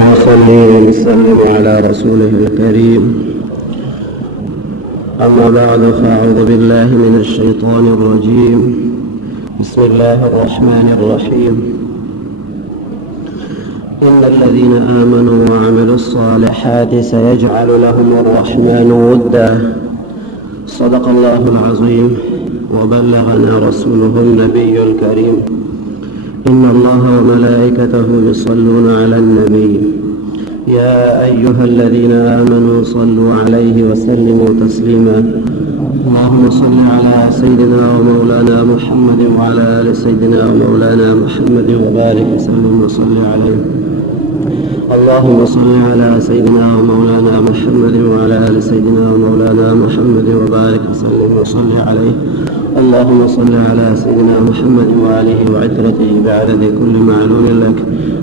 اللهم صل وسلم على رسوله الكريم. أما بعد، فأعوذ بالله من الشيطان الرجيم. بسم الله الرحمن الرحيم. إن الذين آمنوا وعملوا الصالحات سيجعل لهم الرحمن ودا. صدق الله العظيم وبلغنا رسوله النبي الكريم. إن الله وملائكته يصلون على النبي يا أيها الذين آمنوا صلوا عليه وسلموا تسليما. اللهم صل على سيدنا ومولانا محمد وعلى آل سيدنا ومولانا محمد وبارك وسلم وصل عليه. اللهم صل على سيدنا ومولانا محمد وعلى آل سيدنا ومولانا محمد وبارك وسلم وصل عليه. اللهم صل على سيدنا محمد وآله وعترته بعدد كل معلوم لك.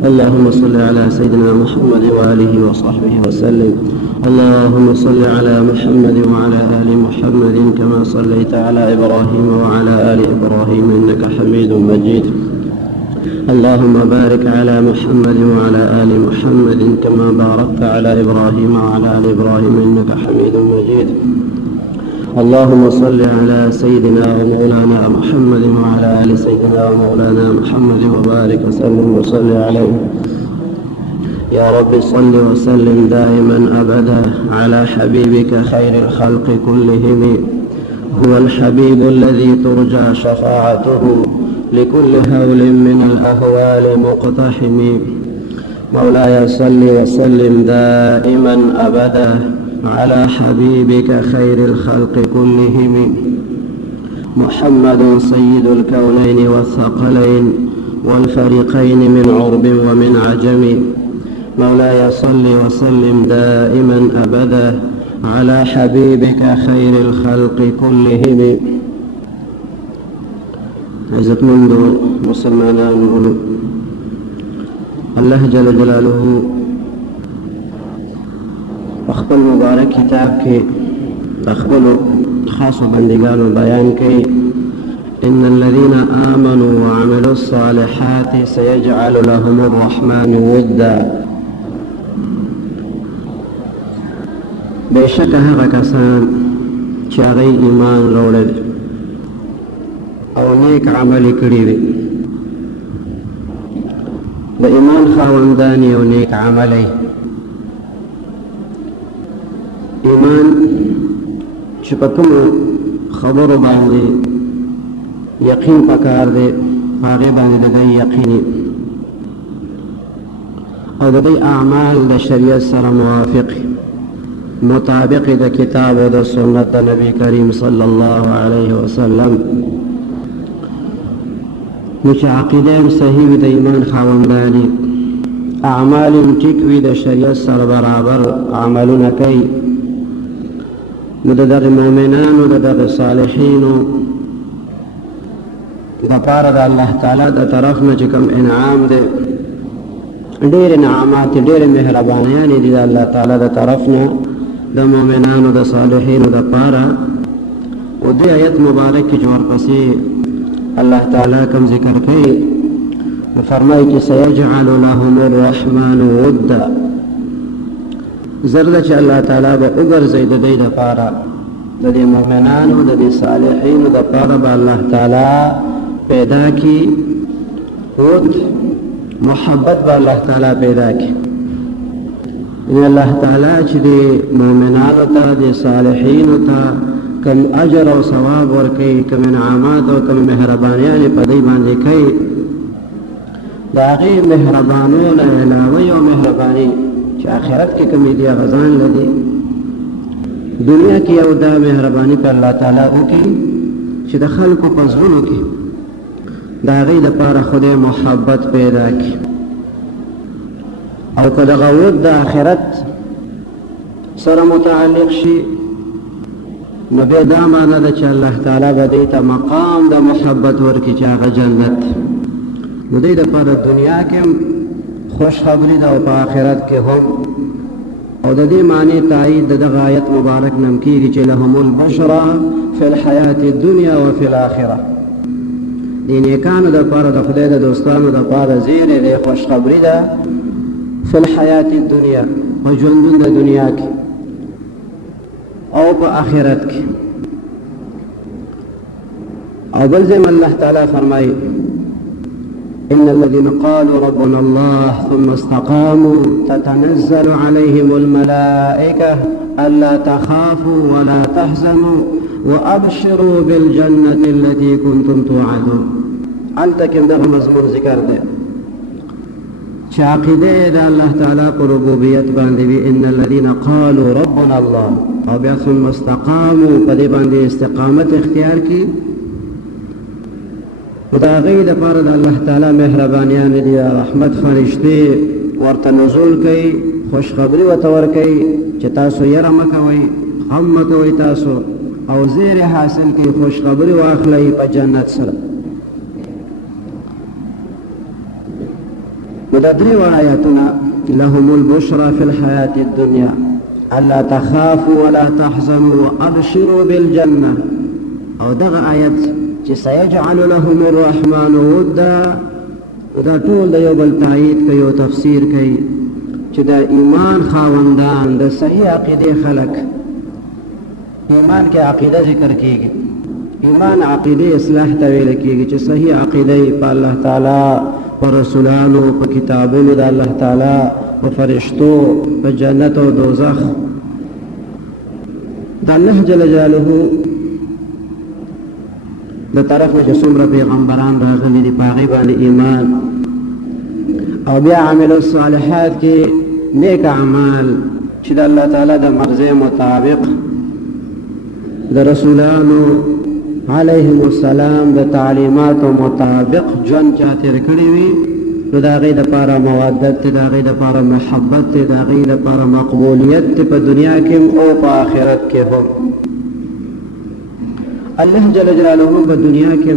اللهم صل على سيدنا محمد وآله وصحبه وسلم. اللهم صل على محمد وعلى آل محمد كما صليت على إبراهيم وعلى آل إبراهيم إنك حميد مجيد. اللهم بارك على محمد وعلى آل محمد كما باركت على إبراهيم وعلى آل إبراهيم إنك حميد مجيد. اللهم صل على سيدنا ومولانا محمد وعلى آل سيدنا ومولانا محمد وبارك وسلم وصل عليه. يا رب صل وسلم دائما أبدا على حبيبك خير الخلق كلهم. هو الحبيب الذي ترجى شفاعته لكل هول من الأهوال مقتحم. مولاي صل وسلم دائما أبدا على حبيبك خير الخلق كلهم. محمد سيد الكونين والثقلين والفريقين من عرب ومن عجم. مولاي صل وسلم دائما أبدا على حبيبك خير الخلق كلهم. عزت منذ مسلمان الله جل جلاله اخبر مبارك کتاب کے اخبر خاص بندگان بیان کے ان الذين آمنوا وعملوا الصالحات سيجعل لهم الرحمن ودا. بیشک هغه کسان چې هغوی ایمان راوړل او نیک عمل کړي وي، د ایمان خاوندان او نیک عملی. ایمان چې په کومو خبرو باندې یقین پکار دی، هغې باندې د دوی یقیني او د دوی اعمال د شریعت سره موافق مطابق د کتاب او د سنت د نبی کریم صلی الله علیه وسلم. نو چې عقیده هم صحیح وي د ایمان خاوندان، اعمال هم ټیک وي، د شریعت سره برابر عملونه کوي، نو د دغه مؤمنانو د دغه صالحینو دپاره د الله تعالی د طرف نه چې کوم انعام دی، ډېر انعامات ډېر مهربانیانې دي د الله تعالی د طرف نه د مؤمنانو د صالحینو دپاره. او دې آیت مبارک کې چې ورپسې الله تعالی کوم ذکر کوي، فرمایي چې سیجعل لهم الرحمن ودا. زرده چې الله تعالی به وګرځوي د دوی دپاره، د دې مؤمنانو د دې صالحینو دپاره به الله تعالی پیدا کړي ود، محبت به الله تعالی پیدا کړي. ان الله تعالی چې د مؤمنانو ته د صالحینو ته کم اجر او ثواب ورکوي، کم انعامات او کم مهربانیانې په دوی باندې کوي، د هغې مهربانو نه علاوه یو مهرباني چې آخرت کې کومې دي هغه ځان لدي. دنیا کې یو دا مهرباني په الله تعالی وکړي چې د خلکو په زړونو کې د هغې دپاره خدای محبت پیدا کړي، او که دغه ود د آخرت سره متعلق شي نو بیا دا معنی ده چې الله تعالی به دې ته مقام د محبت ورکړي چې هغه جنت. نو دې دپاره دنیا کې هم خوشخبري ده او په آخرت کې هم. او د دې معنی تایید د دغه آیت مبارک نم کېږي چې لهم البشرى فی الحیات الدنیا وفي الاخره. د نیکانو دپاره د خدای د دوستانو دپاره زیری دی، خوشخبري ده فی الحیات الدنیا و ژوندون د دنیا کې او په آخرت کې. او بل ځای الله تعالی فرمایي إن الذين قالوا ربنا الله ثم استقاموا تتنزل عليهم الملائكة ألا تخافوا ولا تحزنوا وأبشروا بالجنة التي كنتم توعدون. علتكم ده مضمون ذکر ده چې عقیده ده الله تعالی په ربوبیت باندې وي. إن الذين قالوا ربنا الله او بیا ثم استقاموا په دې باندې استقامت اختیار کی. دا غي د پاره د الله تعالی مهربانیان دي، رحمت فرشتي ورته نزول کوي، خوشخبری ورته ورکوي چې تاسو یره مه کوئ، غم مه کوئ تاسو، او زیر حاصل کوي، خوشخبری واخلئ په جنت سره. نو دا درې آیاتونه لهم البشرى في الحیاة الدنیا الا تخافوا ولا تحزنوا وابشروا بالجنه. او دغه آیت چې سيجعل لهم الرحمن ودا دا ټول د یو بل تایید کوي او تفسیر کوي چې دا ایمان خاوندان د صحیح عقیده خلق. ایمان کې عقیده ذکر کیږي، ایمان عقیده اصلاح ته ویل کیږي چې صحیح عقیده په الله تعالی، په رسولانو، په کتابونو د الله تعالی، په فرشتو، په جنت او دوزخ. د الله جل جلاله د طرف نه چې څومره پیغمبران راغلي دي په هغې باندې ایمان، او بیا عمل الصالحات کې نیک اعمال چې د الله تعالی د مرضۍ مطابق د رسولانو علیهم السلام د تعلیماتو مطابق ژوند چا تېر کړی وي، نو د هغې دپاره مودت دی، د هغې دپاره محبت دی، د هغې دپاره مقبولیت دی په دنیا کې او په آخرت کې هم. الله جل جلاله په دنیا کې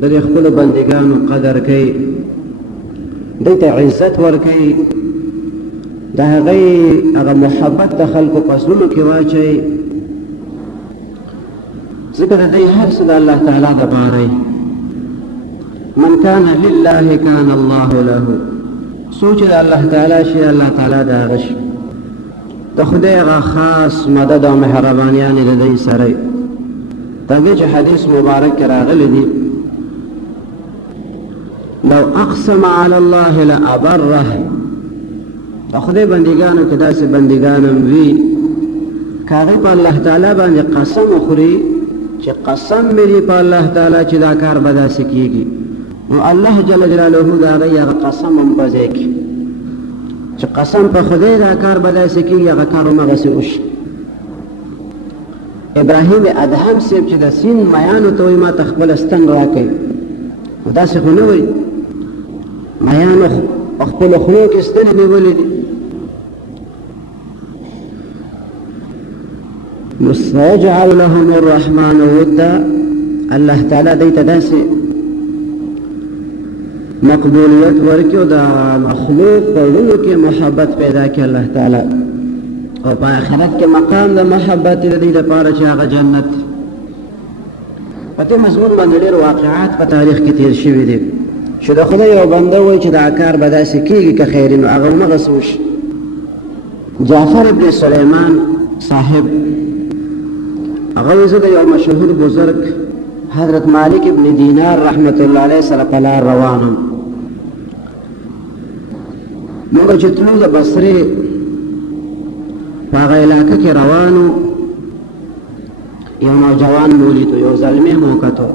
د خپلو بندګانو قدر کوي، دوی ته عزت ورکوي، د هغې هغه محبت د خلکو په زړونو کې واچوي، ځکه د دوی هر څه د الله تعالی دپاره. من کان لله کان الله له. څوک چې د الله تعالی شي، الله تعالی د هغه شي. د خدای هغه خاص مدد او مهربانیانې د دوی سره وي. ترغیج حدیث مبارک راغلی دی لو اقسم علی الله لابره. د خدای بندگانو کې داسې بندگان هم وي که هغې په الله تعالی باندې قسم وخوري چې قسم مې دی په الله تعالی چې دا کار به داسې کېږي، نو الله جل جلاله د هغې هغه قسم هم په ځای کړي چې قسم په خدای دا کار به داسې کېږي، هغه کار هماغسې وشي. ابراهیم ادهم صاحب چې د سین میانو ته وایي ما ته خپله ستن راکوي، نو داسې خو نه وایي، میانو په خپلو خولو کې ستنې نیولې دي. نو سيجعل لهم الرحمن ودا. الله تعالی دوی ته داسې مقبولیت ورکړي او د مخلوق په زړونو کې محبت پیدا کړي الله تعالی، او په آخرت کې مقام د محبت د دې لپاره چې هغه جنت. په دې مضمون باندې ډېر واقعات په تاریخ کې تیر شوي دي چې د خدای یو بنده وایي چې دا کار به داسې کېږي که خیري، نو هغه هماغسې وشي. جعفر ابن سلیمان صاحب هغه وایي زه د یو مشهور بزرګ حضرت مالک ابن دینار رحمت الله علیه سره په لار روانم. موږ چې تلو د بصرې په هغه علاقه کې روانو، یو نوجوان مو ولیدو، یو زلمی مو وکتو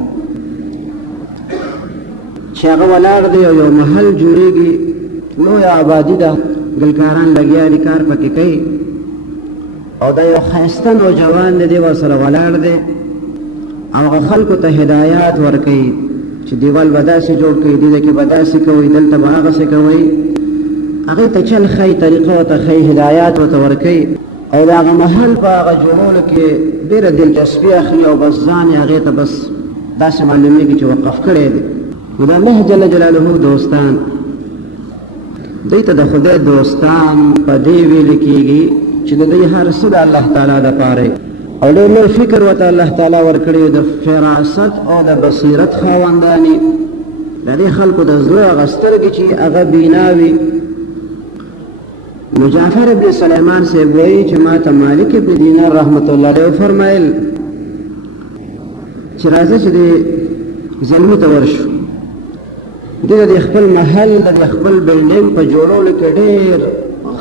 چې هغه ولاړ دی او یو محل جوړېږي، لویه آبادي ده، ګلکاران لګیا دي، کار پکې کوي، او دا یو ښایسته نوجوان دی، دی ورسره ولاړ دی او هغه خلکو ته هدایات ورکوي چې دیوال به داسې جوړ کړئ، دې کې به داسې کوئ، دلته به هغسې کوئ، هغې ته چل ښایي، طریقه ورته ښایي، هدایات ورته ورکوي، او د هغه محل په هغه جوړولو کې ډېره دلچسپي اخلي، او بس ځان یې هغې ته بس داسې معلومېږي چې وقف کړی دی. نو د الله جل جلاله دوستان، دوی ته د خدای دوستان په دې ویل کېږي چې د دوی هر څه د الله تعالی دپاره، او ډېر لوی فکر ورته الله تعالی ورکړی، د فراست او د بصیرت خاوندانې، د دې خلکو د زړه هغه سترګې چې هغه بینا وي، نو جعفر ابن سلیمان سے وایي چې ما ته مالک ابن دینار رحمت الله علیه فرمایل چې راځه چې د زلمي ته ورشو. د خپل محل د خپل بلډینګ په جوړولو کې ډېر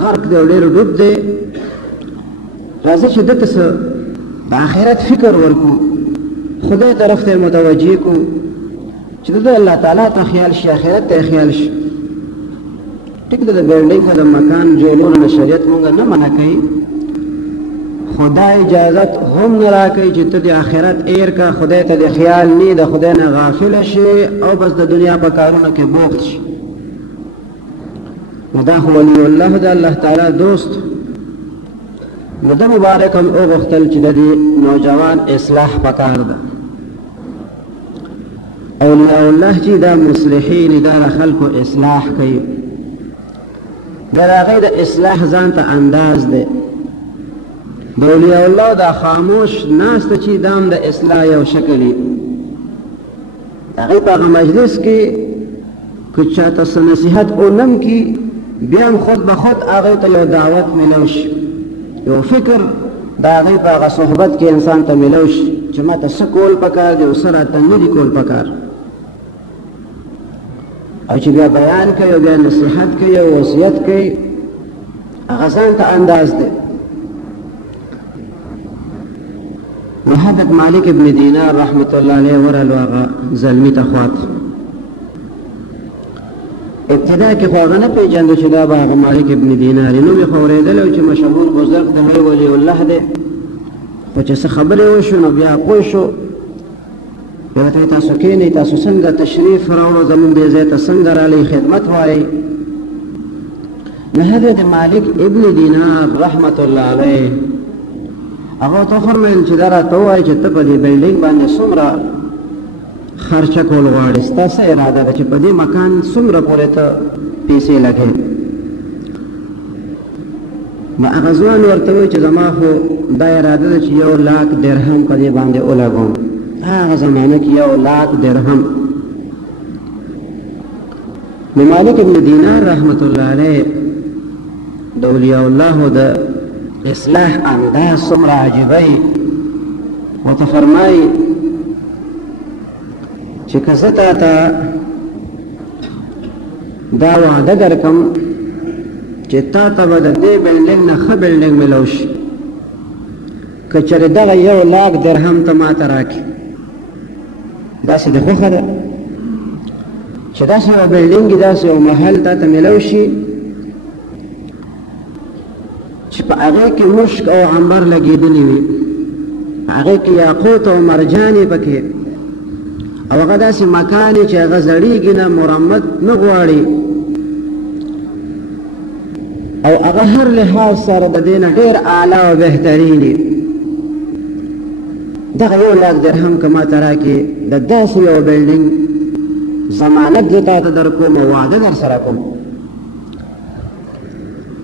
غرق دی او ډېر ډوب دی. راځه چې دته څه د آخرت فکر ورکو، خدای طرف ته متوجه کو چې د الله تعالی ته خیال شي، آخرت ته خیال شي. ټیک د بلډینګ د مکان جوړولو نه شریعت مونږ نه منع کوي، خدای اجازت هم نه راکوي چې ته د آخرت ایر کا، خدای ته د خیال نه، د خدای نه غافل شي او بس د دنیا په کارونو کې بوخت شي. نو دا خو ولی الله د الله تعالی دوست. نو د مبارک هم وغوښتل چې د دې نوجوان اصلاح پکار ده. اولیاء الله چې دا مصلحین، دا د خلکو اصلاح کوي، دا د هغې د اصلاح ځان ته انداز دی. د اولیاء الله دا خاموش ناسته چې دام د اصلاح یو شکل وي. هغې په هغه مجلس کې که چاته څه نصیحت اونم کي، بیا هم خود به خود هغې ته یو دعوت میلو شي، یو فکر د هغې په هغه صحبت کې انسان ته میلو شي چې ما ته څه کول پکار دی او څه راته نه دي کول پکار. او چې بیا بیان کوي او بیا نصیحت کوي او وصیت کوي، هغه ځان ته انداز دی. نو حضرت مالک ابن دینار رحمت الله علیه ورالو هغه زلمي ته خواته. ابتدا کې خو هغه نه پېژانده چې دا به هغه مالک ابن دینار یې، نوم یې خو اورېدلی و چې مشهور بزرګ د لوی ولی الله دی. خو چې څه خبرې وشو نو بیا پوه شو. بیا ورته تاسو کښېنئ، تاسو څنګه تشریف راوړو، زموږ دې ځای ته څنګه رالی، خدمت وایئ. نو حضرت مالک ابن دینار رحمت الله علیه هغه ته فرمایل چې دا راته ووایه چې ته په دې بلډینګ باندې څومره خرچه کول غواړې، ستا څه اراده ده چې په دې مکان څومره پورې ته پیسې لګوې. نو هغه ځوان ورته وایي چې زما خو دا اراده ده چې 1,00,000 درهم په دې باندې ولګوم. هغه زمانه کې 1,00,000 درهم. نو مالک ابن دینار رحمت الله علیه د اولیاء الله د اصلاح انداز څومره عجیبه ورته فرمایي چې که زه تا ته دا وعده درکم چې تا ته به د دې بلډینګ نه ښه بلډینګ میلو شي، که چېرې دغه 1,00,000 درهم ته ما ته راکړي، داسې دې خوښه ده چې داسې یو بلډینګ وي، داسې یو محل تا ته میلو شي چې په هغې کې مشک او عنبر لګېدلي وي، په هغې کې یاقوت او مرجان یې پکې، او هغه داسې مکان چې هغه زړیږي نه، مرمت نه غواړي، او هغه هر لحاظ سره د دې نه ډېر اعلی او بهترین وي. دغه 1,00,000 درهم که ما ته راکړي، د داسې یو بلډینګ ضمانت زه تا ته در کوم او وعده در سره کوم.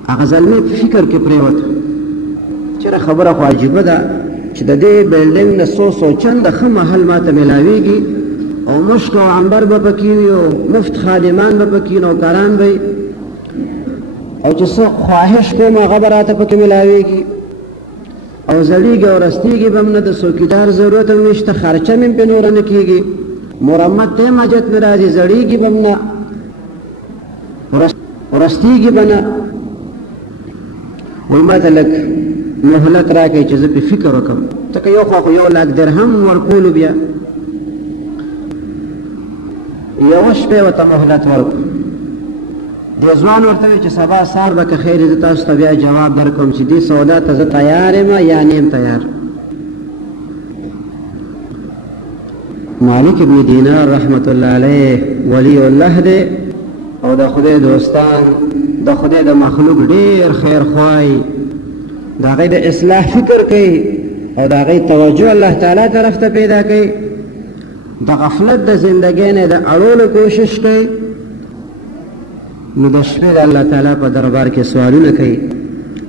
هغه زلمی په فکر کې پرېوت چېرې خبره خو عجیبه ده چې د دې بلډینګ نه څو چنده ښه محل ما ته میلاویږي، او مشک او عنبر به پکې وي، او مفت خادمان به پکې نوکران به وي، او چې څه خواهش کوم هغه به راته پکې میلاویږي، او زړیږي او رستیږي به هم نه، د څوکیدار ضرورت هم نشته، خرچه مې پرې نوره نه کېږي، مرمت ته حاجت نه راځي، زړیږي به هم نه، رستیږي به نه. وایي ما ته لږ مهلت راکړئ چې زه پرې فکر وکړم. ځکه یو خوا خو 1,00,000 درهم ورکولو، بیا یوه شپې ورته مهلت ورکړو. دې ځوان ورته وایي چې سبا سهار به که خیر زه تاسو ته بیا جواب درکوم چې دې سودا ته زه تیار یم یا نه یم تیار. مالک ابن دینار رحمت الله علیه ولی الله دی، او د خدای دوستان، د خدای د مخلوق ډېر خیر خوای، د هغې د اصلاح فکر کوي او د هغې توجه الله تعالی طرف ته پیدا کوي، د غفلت د زندګۍ نه د اړولو کوشش کوي. نو د شپې د الله تعالی په دربار کې سوالونه کوي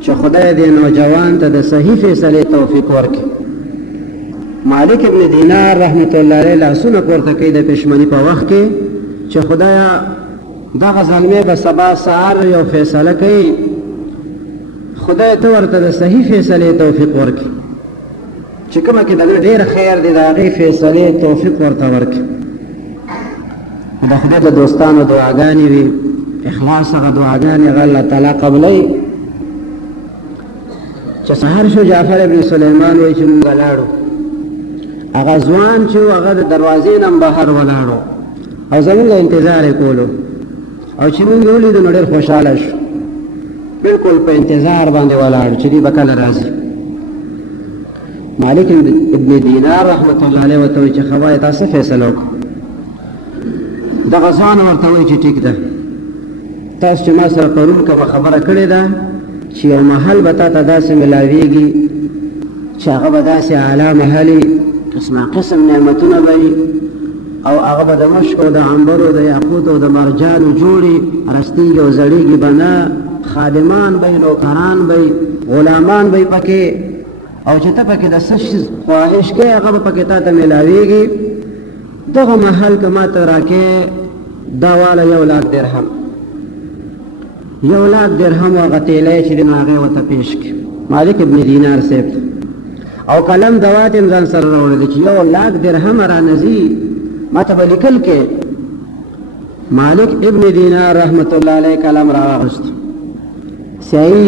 چې خدای دې نوجوان ته د صحیح فیصلې توفیق ورکړي. مالک ابن دینار رحمت الله علیه لاسونه پورته کوي د پښمنۍ په وخت کې چې خدایا دغه ظالمې به سبا سهار یو فیصله کوي خدای ته ورته د صحیح فیصلې توفیق ورکړي چې کومه کې د ډېر خیر دی د هغې فیصلې توفیق ورته ورکړي. د خدای د دوستانو دعاګانې وي، اخلاص هغه دعاګانې هغه الله تعالی قبلوي. چې سهار شو جعفر ابن سلیمان وایي چې مونږ لاړو، هغه ځوان چې و هغه د دروازې نه بهر ولاړو او زمونږ انتظار یې کولو، او چې مونږ یې ولیدو نو ډېر خوشحاله شو، بالکل په انتظار باندې ولاړ چې دوی به کله راځي. مالک ابن دینار رحمت الله علیه ورته وایي چې ښه وایي تاسو فیصله وکړو. دغه ځوان ورته وایي چې ټیک ده، تاسو چې ما سره پرون کومه خبره کړې ده چې یو محل به تا ته داسې ملاویږي چې هغه به داسې اعلی محل وي، قسمه قسم نعمتونه به وي، او هغه به د مشکو د عنبرو د یاقوتو او د مرجانو جوړي، رستېږي او زړېږي به نه، خادمان به وي، نوکران به وي، غلامان به وي پکې، او چې ته پکې د څه شي خواهش کوې هغه به پکې تا ته ملاویږي. دغه محل که ما ته راکې دا واله 1,00,000 درهم، 1,00,000 درهم هغه تیلی چې دی نو هغې ورته پېښ کړي مالک ابن دینار صاحب ته، او قلم دوات یې ځان سره راوړی دی چې 1,00,000 درهم رانه ځي ما ته به لیکل کې. مالک ابن دینار رحمت الله علیه قلم راواغست، سیاهي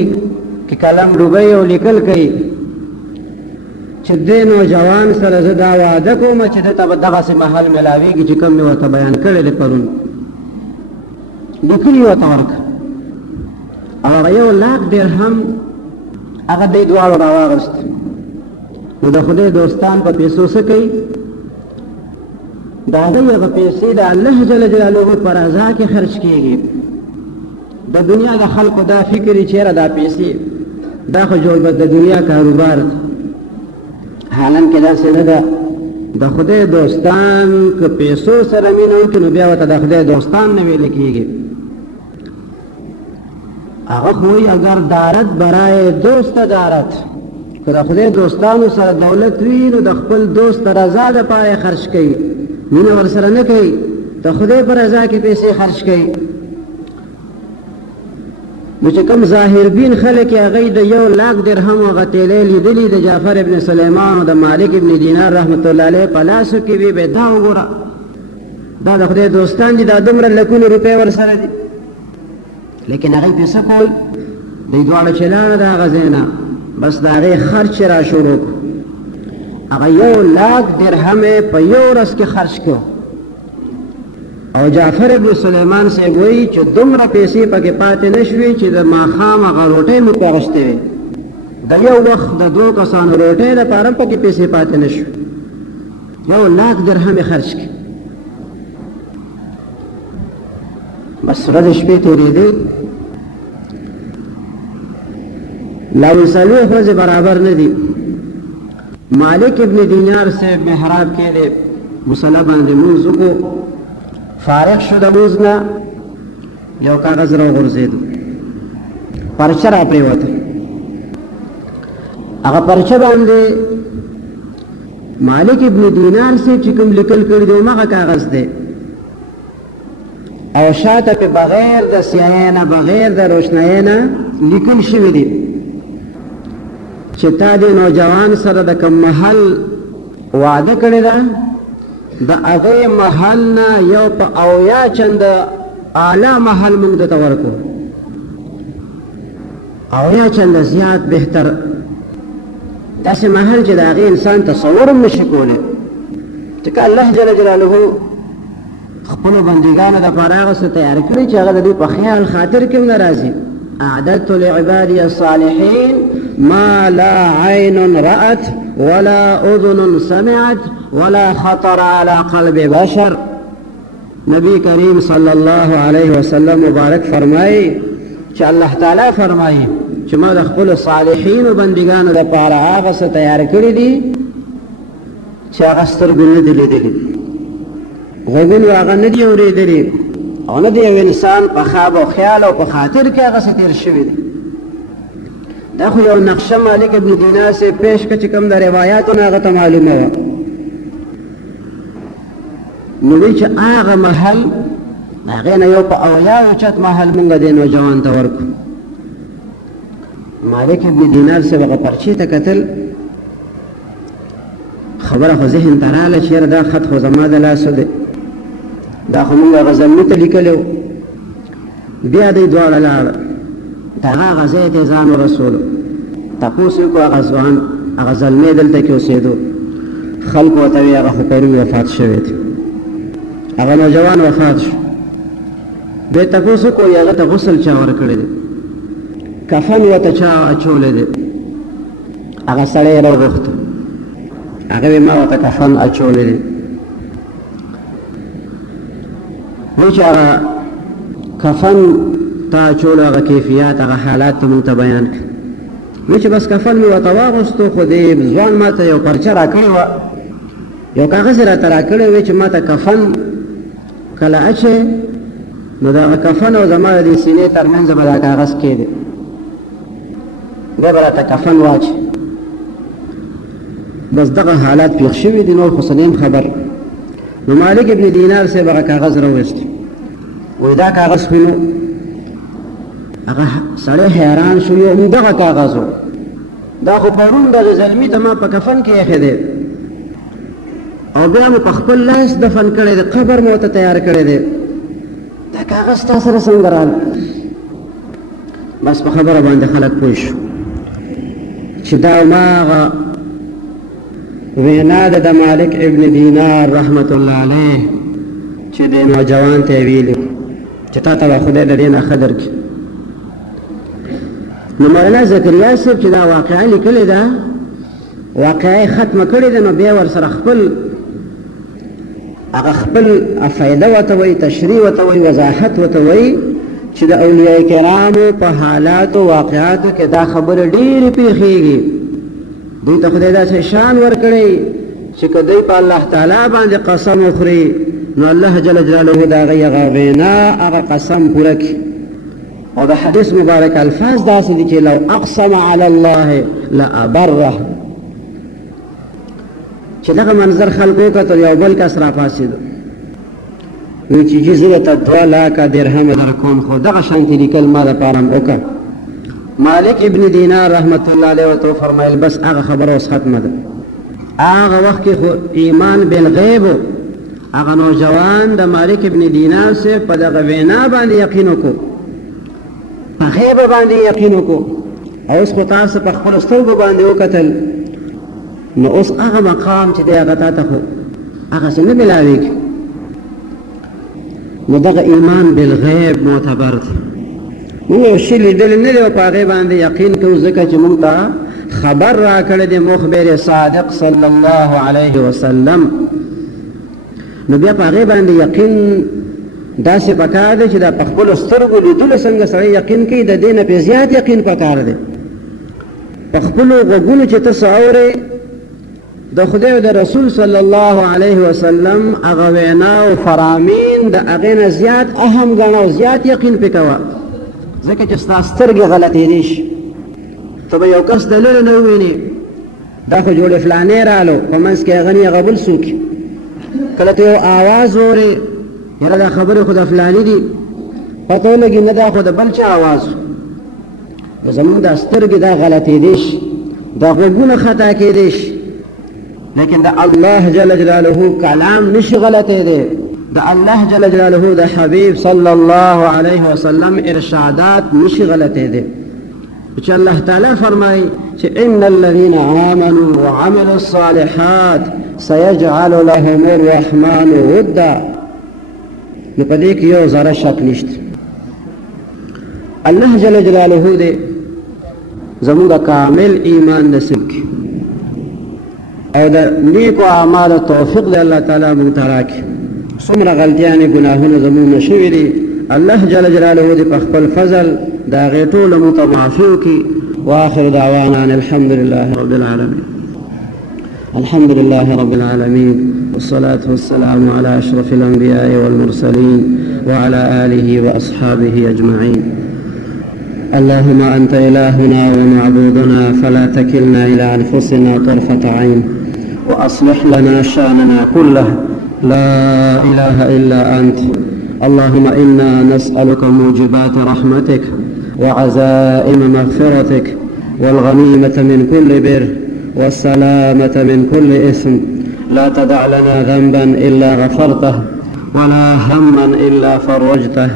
کې قلم ډوبوي او لیکل کوي چې دې نوجوان سره زه دا وعده کوم چې ده ته به دغسې محل ملاویږي چې کوم مې ورته بیان کړی دی پرون، لیکلي ورته ورکړه. او هغه 1,00,000 درهم هغه دی دواړو راواغست. نو د خدای دوستان په پیسو څه کوي؟ د هغوی هغه پیسې د الله جل جلاله په رضا کې خرج کېږي. د دنیا د خلکو دا فکر یې چېرې دا پیسې دا خو جوړ د دنیا کاروبار دی، حالان کې داسې نه ده. د خدای دوستان که پیسو سره مینه وکړي نو بیا ورته د خدای دوستان نه ویل کېږي. هغه خو وایي اگر دارد برای دوست دارد، که د خدای دوستانو سره دولت وي نو د خپل دوست د رضا دپاره یې خرج کوي، مینه ورسره نه کوي، د خدای په رضا کې پیسې خرج کوي. نو چې کوم ظاهر بین خلک یې هغوی د 1,00,000 درهم هغه تیلی لیدلي د جعفر ابن سلیمان او د مالک ابن دینار رحمت الله علیه په لاسو کې وي، به دا وګوره دا د خدای دوستان دي، دا دومره لکونه روپۍ ورسره دي. لیکن هغوی پې څه کول؟ دوی دواړه چې لاړه د هغه ځای نه بس د هغې خرچ یې را شروع کړو. هغه 1,00,000 درهم یې په یو ورځ کې خرچ کړو. او جعفر ابن سلیمان صاحب وایي چې دومره پیسې پکې پاتې نه شوې چې د ماښام هغه روټۍ مو پې اخیستې وې، د یو وخت د 2 کسانو روټۍ دپاره هم پکې پیسې پاتې نه شوې. 1,00,000 درهم یې خرچ کړي. بس ورځې شپې تېرېدې، لا وی 4 ورځې برابر نه دي. مالک ابن دینار صاحب محراب کې دی مصلی باندې لمونځ وکړو، فارغ شو د لمونځ نه، یو کاغذ راوغورځېدو، پرچه را پرېوته. هغه پرچه باندې مالک ابن دینار صاحب چې کوم لیکل کړي دی هماغه کاغذ دی، او شاته پې بغیر د سیاهۍ نه بغیر د روشنایۍ نه لیکل شوي دي چې تا دې نوجوان سره د کوم محل وعده کړې ده د هغې محل نه یو په 80 چنده اعلی محل موږ درته ورکړو، 80 چنده زیات بهتر، داسې محل چې د هغې انسان تصور هم نشي کولی. ځکه الله جل جلاله خپلو بندګانو دپاره هغه څه تیار کړي چې هغه د دوی په خیال خاطر کې هم نه راځي. اعددت لعبادي الصالحين ما لا عين رأت ولا اذن سمعت ولا خطر على قلب بشر. نبی کریم صلی الله علیه وسلم مبارک فرمایي چې الله تعالی فرمایي چې ما د خپلو صالحینو بندګانو دپاره هغه څه تیار کړي دي چې هغه سترګو نه دي لیدلي، غوږونو هغه نه دي اورېدلي، او نه د یو انسان په خواب او خیال او په خاطر کې هغه څه تېر شوي دي. دا خو یو نقشه مالک ابن دینار صاحب پیش کړه چې کوم د روایاتو نه هغه ته معلومه وه. نو وایي چې هغه محل د هغې نه یو په 80 اوچت محل مونږ دې نوجوان ته ورکړو. مالک ابن دینار سے هغه پرچې ته کتل، خبره خو ذهن ته راغله چې یاره دا خط خو زما د لاسو دی، دا خو موږ هغه زلمي ته لیکلی و. بیا دوی دواړه لاړه، د هغه ځای ته یې ځان ورسولو. تپوس یې وکړو هغه ځوان هغه زلمی دلته کې اوسېدو. خلکو ورته ویې هغه خو پرون وفات شوی دی، هغه نوجوان وفات شو. دوی تپوس وکړو هغه ته غسل چا ورکړی دی، کفن ورته چا اچولی دی. هغه سړی یې راوغوښته، هغه وی ما ورته کفن اچولی دی. وایي چې هغه کفن تا اچولو هغه کیفیات هغه حالات ته مونږ ته بیان کړي. وایي چې بس کفن مې ورته واغوستو، خو دې ځوان ما ته یو پرچه راکړې وه، یو کاغذ یې راته راکړی وی چې ما ته کفن کله اچې نو د هغه کفن او زما د دې سینې تر منځ به دا کاغذ کېدی، بیا به راته کفن واچي. بس دغه حالات پیښ شوي دي، نور خو څه نیم خبر. نو مالک ابن دینار صاحب هغه کاغذ راوویست، وایي دا کاغذ خو نو هغه سړی حیران شو، یو همدغه کاغذ و، دا خو پرون دغه زلمي ته ما په کفن کې ایښی دی او بیا مې په خپل لاس دفن کړی دی، قبر مې ورته تیار کړی دی، دا کاغذ تا سره څنګه راغلی؟ بس په خبره باندې خلک پوه شو چې دا هماغه وینا ده د مالک ابن دینار رحمت الله علیه چې دې نوجوان ته یې ویلي چې تا ته به خدای د دې نه ښه درکړي. نو مولانا زکریا صاحب چې دا واقعه لیکلې ده، واقعه یې ختمه کړې ده، نو بیا ورسره خپل فایده ورته وایي، تشریح ورته وایي، وضاحت ورته وایي چې د اولیاء کرامو په حالاتو واقعاتو کې دا خبره ډېرې پیښېږي. دوی ته خدای داسې شان ورکړی چې که دوی په الله تعالی باندې قسم وخوري نو الله جل جلاله د هغې هغه وینا هغه قسم پوره کړي. او د حدیث مبارک الفاظ داسې دي چې لو اقسم علی الله لابره. چې دغه منظر خلکو وکتل، یو بل کس راپاڅېدو، وایي چې جي زه درته 2 لاکه درهمه درکوم، خو دغه شانتې لیکل ما دپاره م وکړه. مالک ابن دینار رحمت الله علیه ورته وفرمیل بس هغه خبره اوس ختمه ده. هغه وخت کې خو ایمان بالغیب و، هغه نوجوان د مالک ابن دینار صاحب په دغه وینا باندې یقین وکړو، په غیب باندې یقین وکړو. او اوس خو تاسو په خپلو سترګو باندې وکتل، نو اوس هغه مقام چې دی هغه تا ته خو هغسې نه میلاوېږي. نو دغه ایمان بالغیب معتبر دی. موږ یو شي لیدلی نه دی او په هغې باندې یقین کوو، ځکه چې موږ ته خبر راکړی دی مخبر صادق صلی الله علیه وسلم. نو بیا په هغې باندې یقین داسې پکار دی چې دا په خپلو سترګو لیدلو څنګه سړی یقین کوي، د دې نه پې زیات یقین پکار دی. په خپلو غوږونو چې ته څه اورې، د خدای او د رسول صلی الله علیه وسلم هغه وینا او فرامین د هغې نه زیات اهم ګڼه او زیات یقین پې کوه، ځکه چې ستا سترګې غلطېدی شي. ته به یو کس د لرې نه ووینې دا خو جوړې فلانې رالو، په منځ کې هغه نه هغه بل څوک. کله ته یو آواز اورې، یاره دا خبرې خو د فلاني دي، پته ولګي نه دا خو د بل چا آواز و. زمونږ دا سترګې دا غلطېدی شي، دا غوږونه خطا کېدی شي، لیکن د الله جل جلاله کلام نشي غلطېدی. د الله جل جلاله د حبیب صلی الله علیه وسلم ارشادات نشي غلطېدی. چې الله تعالی فرمایي چې ان الذين آمنوا وعملوا الصالحات سيجعل لهم الرحمن ودا، نو په دې کې یو ذره شک نشته. الله جل جلاله دې زموږ کامل ایمان نصیب کړي او د نیکو اعمالو توفیق دې الله تعالی موږ ته راکړي. څومره غلطیانې ګناهونه زموږ نه شوي دي، الله جل جلاله دې په خپل فضل د هغې ټوله موږ ته معافي وکړي. واخر دعوانا ان الحمد لله رب العالمين. الحمد لله رب العالمين، والصلاة والسلام على أشرف الأنبياء والمرسلين وعلى آله وأصحابه أجمعين. اللهم أنت إلهنا ومعبودنا، فلا تكلنا إلى أنفسنا طرفة عين، وأصلح لنا شأننا كله، لا إله إلا أنت. اللهم إنا نسألك موجبات رحمتك وعزائم مغفرتك والغنيمة من كل بر والسلامة من كل إثم. لا تدع لنا ذنبا إلا غفرته، ولا هما إلا فرجته،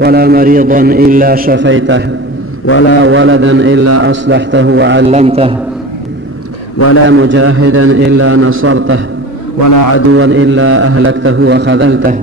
ولا مريضا إلا شفيته، ولا ولدا إلا أصلحته وعلمته، ولا مجاهدا إلا نصرته، ولا عدوا إلا أهلكته وخذلته،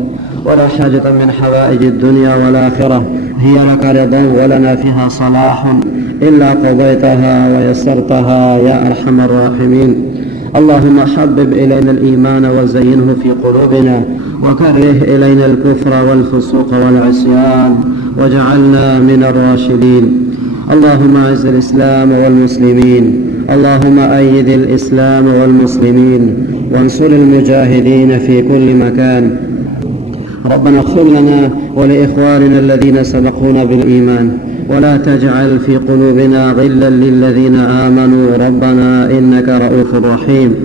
ولا حاجة من حوائج الدنيا والآخرة هي لك رضا ولنا فيها صلاح إلا قضيتها ويسرتها يا أرحم الراحمين. اللهم حبب إلينا الإيمان وزينه في قلوبنا، وكره إلينا الكفر والفسوق والعصيان، واجعلنا من الراشدين. اللهم أعز الإسلام والمسلمين، اللهم أيد الإسلام والمسلمين، وانصر المجاهدين في كل مكان. ربنا اغفر لنا ولإخواننا الذين سبقونا بالإيمان، ولا تجعل في قلوبنا غلا للذين آمنوا ربنا إنك رؤوف رحيم.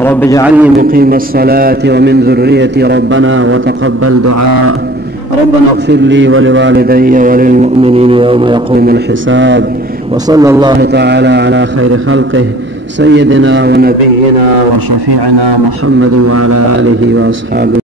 رب اجعلني مقيم الصلاة ومن ذريتي ربنا وتقبل دعاء. ربنا اغفر لي ولوالدي وللمؤمنين يوم يقوم الحساب. وصلى الله تعالى على خير خلقه سيدنا ونبينا وشفيعنا محمد وعلى آله وأصحابه.